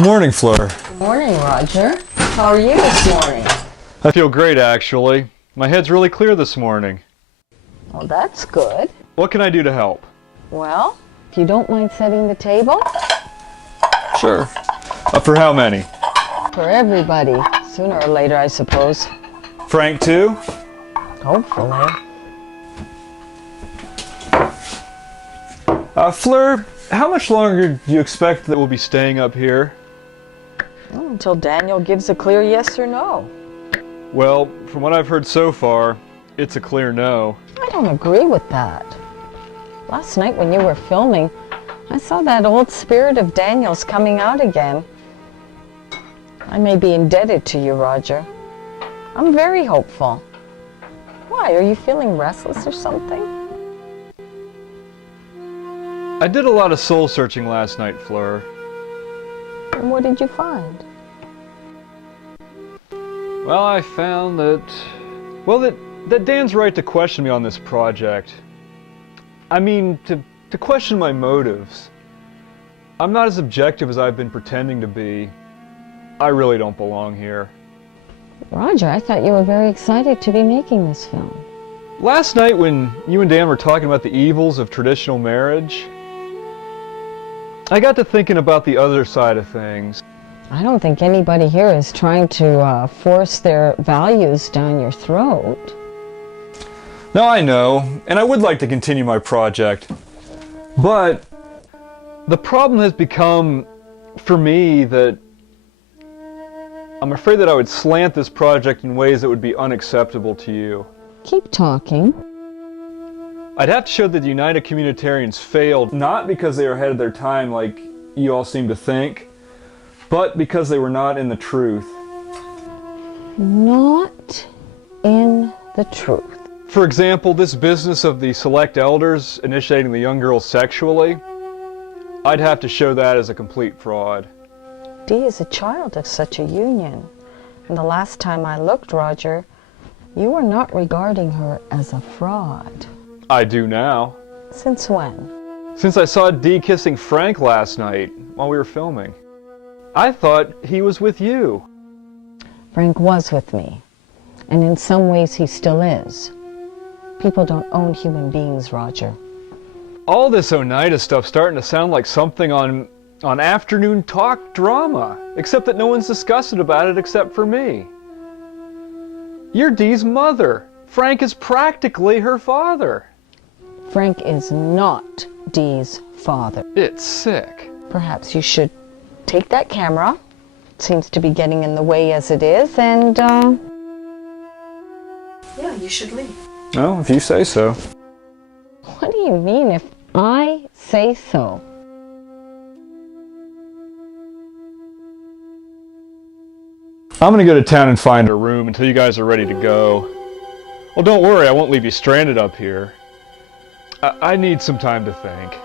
Morning, Fleur. Good morning, Roger. How are you this morning? I feel great, actually. My head's really clear this morning. Well, that's good. What can I do to help? Well, if you don't mind setting the table. Sure. For how many? For everybody. Sooner or later, I suppose. Frank, too? Hopefully. Fleur, how much longer do you expect that we'll be staying up here? Well, until Daniel gives a clear yes or no. Well, from what I've heard so far, it's a clear no. I don't agree with that. Last night when you were filming, I saw that old spirit of Daniel's coming out again. I may be indebted to you, Roger. I'm very hopeful. Why, are you feeling restless or something? I did a lot of soul searching last night, Fleur. And what did you find? Well, I found that Dan's right to question me on this project. I mean, to question my motives. I'm not as objective as I've been pretending to be. I really don't belong here. Roger, I thought you were very excited to be making this film. Last night when you and Dan were talking about the evils of traditional marriage, I got to thinking about the other side of things. I don't think anybody here is trying to force their values down your throat. No, I know, and I would like to continue my project. But the problem has become, for me, that I'm afraid that I would slant this project in ways that would be unacceptable to you. Keep talking. I'd have to show that the Oneida communitarians failed, not because they were ahead of their time like you all seem to think, but because they were not in the truth. Not in the truth. For example, this business of the select elders initiating the young girls sexually, I'd have to show that as a complete fraud. Dee is a child of such a union. And the last time I looked, Roger, you were not regarding her as a fraud. I do now. Since when? Since I saw Dee kissing Frank last night while we were filming. I thought he was with you. Frank was with me. And in some ways he still is. People don't own human beings, Roger. All this Oneida stuff's starting to sound like something on afternoon talk drama, except that no one's discussing about it except for me. You're Dee's mother. Frank is practically her father. Frank is not Dee's father. It's sick. Perhaps you should take that camera. It seems to be getting in the way as it is, and yeah, you should leave. Oh, if you say so. What do you mean, if I say so? I'm gonna go to town and find a room until you guys are ready to go. Well, don't worry, I won't leave you stranded up here. I need some time to think.